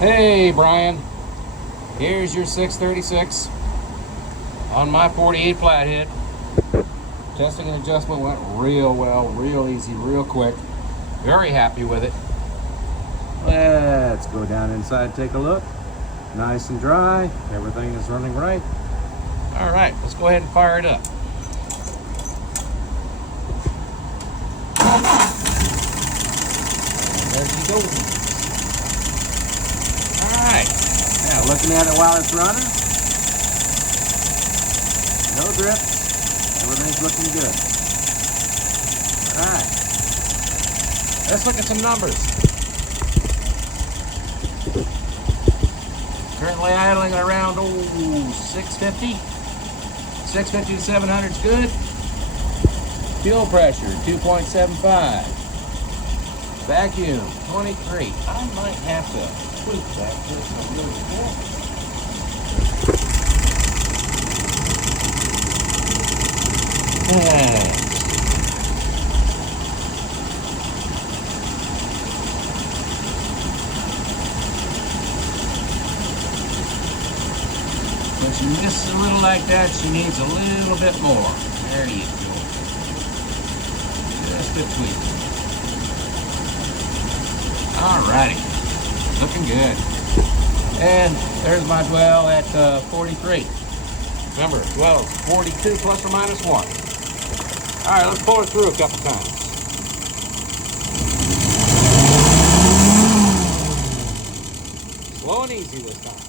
Hey Brian, here's your 636 on my 48 flathead. Testing and adjustment went real well, real easy, real quick. Very happy with it. Let's go down inside, take a look. Nice and dry, everything is running right. All right, let's go ahead and fire it up. There she goes. All right. Yeah, looking at it while it's running. No drips, everything's looking good. All right. Let's look at some numbers. Currently idling at around 650. 650 to 700 is good. Fuel pressure 2.75. Vacuum 23. I might have to tweak that just a little bit. When she misses a little like that, she needs a little bit more. There you go. Just a tweak. Alrighty. Looking good. And there's my dwell at 43. Remember, dwell is 42 plus or minus 1. Alright, let's pull her through a couple times. Slow and easy this time.